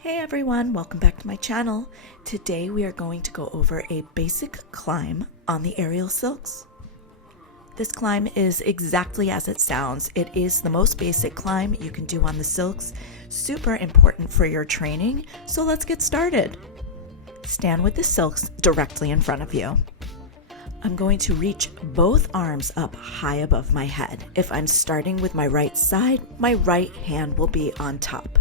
Hey everyone, welcome back to my channel. Today we are going to go over a basic climb on the aerial silks. This climb is exactly as it sounds. It is the most basic climb you can do on the silks. Super important for your training, so let's get started. Stand with the silks directly in front of you. I'm going to reach both arms up high above my head. If I'm starting with my right side, my right hand will be on top.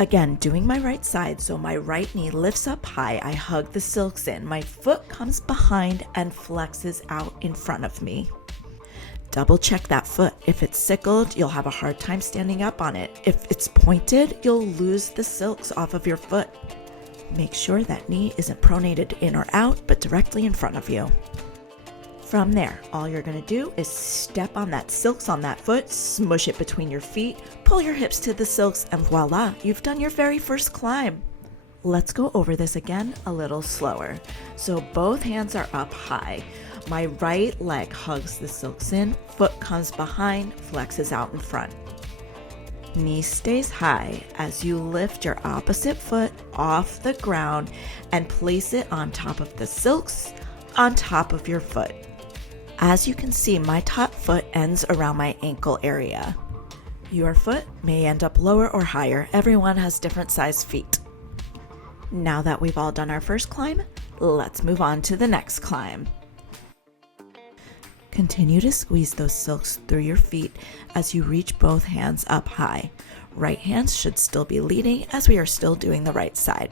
Again, doing my right side, so my right knee lifts up high, I hug the silks in, my foot comes behind and flexes out in front of me. Double check that foot. If it's sickled, you'll have a hard time standing up on it. If it's pointed, you'll lose the silks off of your foot. Make sure that knee isn't pronated in or out, but directly in front of you. From there, all you're going to do is step on that silks on that foot, smush it between your feet, pull your hips to the silks, and voila, you've done your very first climb. Let's go over this again a little slower. So both hands are up high. My right leg hugs the silks in, foot comes behind, flexes out in front. Knee stays high as you lift your opposite foot off the ground and place it on top of the silks, on top of your foot. As you can see, my top foot ends around my ankle area. Your foot may end up lower or higher. Everyone has different sized feet. Now that we've all done our first climb, let's move on to the next climb. Continue to squeeze those silks through your feet as you reach both hands up high. Right hand should still be leading as we are still doing the right side.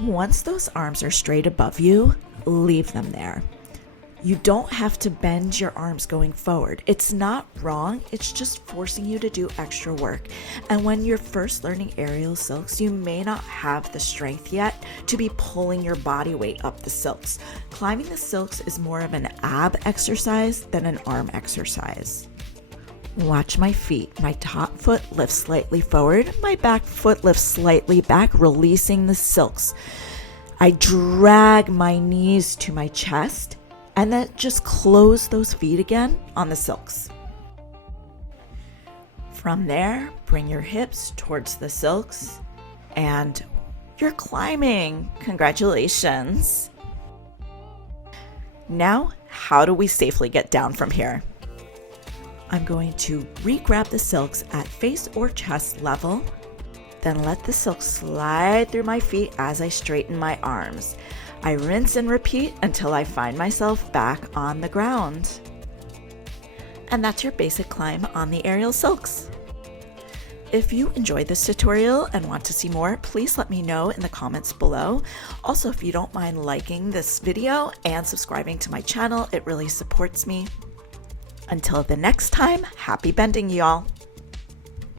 Once those arms are straight above you, leave them there. You don't have to bend your arms going forward. It's not wrong, it's just forcing you to do extra work. And when you're first learning aerial silks, you may not have the strength yet to be pulling your body weight up the silks. Climbing the silks is more of an ab exercise than an arm exercise. Watch my feet. My top foot lifts slightly forward, my back foot lifts slightly back, releasing the silks. I drag my knees to my chest and then just close those feet again on the silks. From there, bring your hips towards the silks and you're climbing. Congratulations. Now, how do we safely get down from here? I'm going to re-grab the silks at face or chest level, then let the silk slide through my feet as I straighten my arms. I rinse and repeat until I find myself back on the ground. And that's your basic climb on the aerial silks. If you enjoyed this tutorial and want to see more, please let me know in the comments below. Also, if you don't mind liking this video and subscribing to my channel, it really supports me. Until the next time, happy bending, y'all.